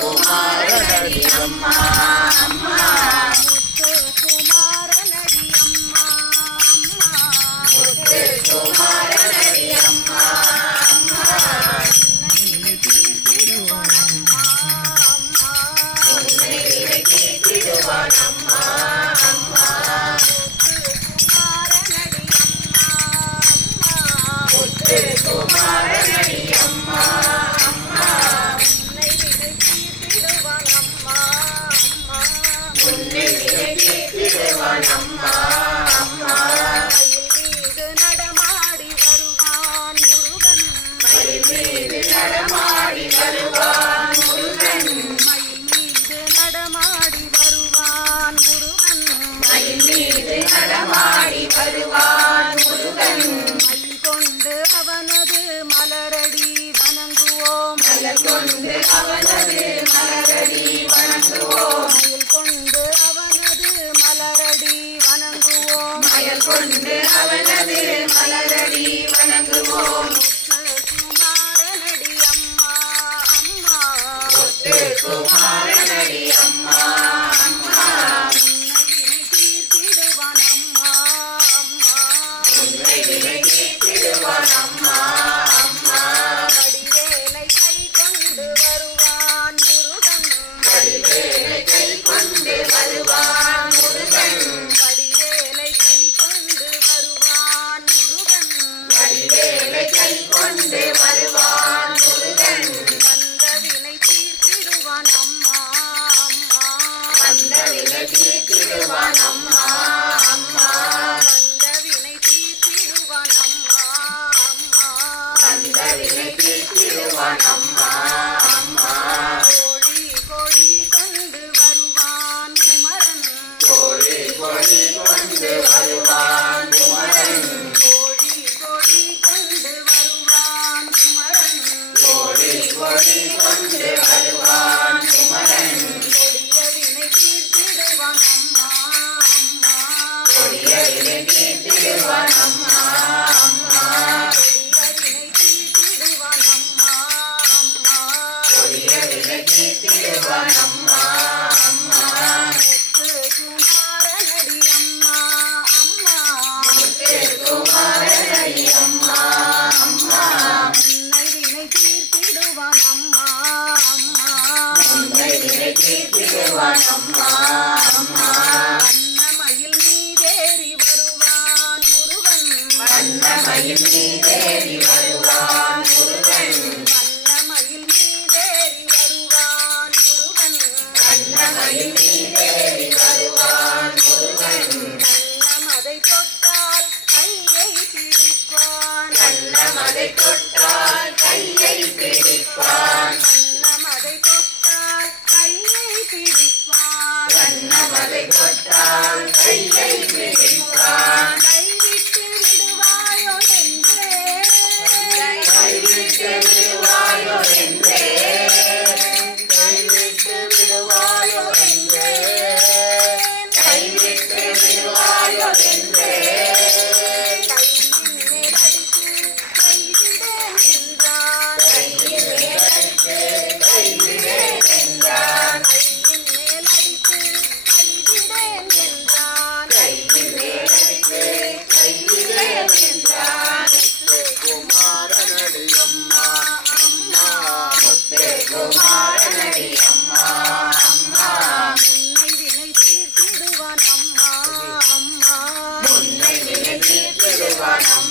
குமாரனடி அம்மா அம்மா குமாரனடி அம்மா அம்மா குமாரனடி அம்மா அம்மா உன்னை தீர்த்திடுவான் அம்மா அம்மா குமாரனடி அம்மா அம்மா உன்னை தீர்த்திடுவான் அம்மா அம்மா மயில் மீது நடமாடி வருவான் முருகன் மயில் மீது நடமாடி வருவான் முருகன் கொண்டு அவனது மலரடி வணங்குவோம் மலர் கொண்டு அவனது மலரடி வணங்குவோம் மயில் கொண்டு அவனது மலரடி வணங்குவோம் மயல் கொண்டு அவனது மலரடி வணங்குவோம் குமாரனடி அம்மா அம்மா குமாரனடி அம்மா அம்மா தீர்த்திடுவான் அம்மா அம்மா உன்னை தீர்த்திடுவான் அம்மா அம்மா வடிவேலை கை கொண்டு வருவான் முருகன் வடிவேலை கை கொண்டு வருவான் முருகன் வடிவேலை கை கொண்டு வருவான் முருகன் வடிவேலை கை கொண்டு வருவான் முருகன் வந்த வினை தீர்த்திடுவான் அம்மா அம்மா வந்த வினை தீர்த்திடுவான் அம்மா அம்மா வந்த வினை தீர்த்திடுவான் அம்மா அம்மா வந்த வினை தீர்த்திடுவான் அம்மா அம்மா கோழி கொடி கொண்டு வருவான் குமரன் கோழி கொடி கொண்டு வருவான் குமரன் கோழி கொடி கொண்டு வருவான் குமரன் கோழி கொடி கொண்டு வருவான் குமரன் கொடிய வினை தீர்த்திடுவான் அம்மா அம்மா கொடிய வினை தீர்த்திடுவான் அம்மா அம்மா கொடிய வினை தீர்த்திடுவான் அம்மா அம்மா கொடிய வினை தீர்த்திடுவான் அம்மா அம்மா குமாரனடி அம்மா அம்மா குமாரனடி அம்மா அம்மா உன்னை வினை தீர்த்திடுவான் அம்மா அம்மா உன்னை வினை தீர்த்திடுவான் அம்மா அம்மா அன்னமயில் மீதேறி வருவான் முருகன் வண்ணமயில் மீதேறி வருவான் முருகன் அன்னமயில் மீதேறி வருவான் முருகன் வண்ணமயில் மீதேறி வருவான் முருகன் அன்னமதை தொட்டால் கையை பிடிப்பான் வண்ணமதை தொட்டால் கையை பிடிப்பான் அன்னமதை தொட்டால் கையை பிடிப்பான் வண்ணமதை தொட்டால் கையை பிடிப்பான் கைவிட்டு விடுவாயோ என்றே கைவிட்டு விடுவாயோ என்றே கைவிட்டு விடுவாயோ என்றே கைவிட்டு விடுவாயோ என்றே கையின் மேலடித்து கைவிடேன் என்றான் கையின் மேலடித்து கைவிடேன் என்றான் கையின் மேலடித்து கைவிடேன் என்றான் கையின் மேலடித்து கைவிடேன் என்றான் குமாரனடி அம்மா அம்மா முத்து குமாரனடி அம்மா அம்மா உன்னை வினை தீர்த்திடுவான் அம்மா அம்மா உன்னை வினை தீர்த்திடுவான் அம்மா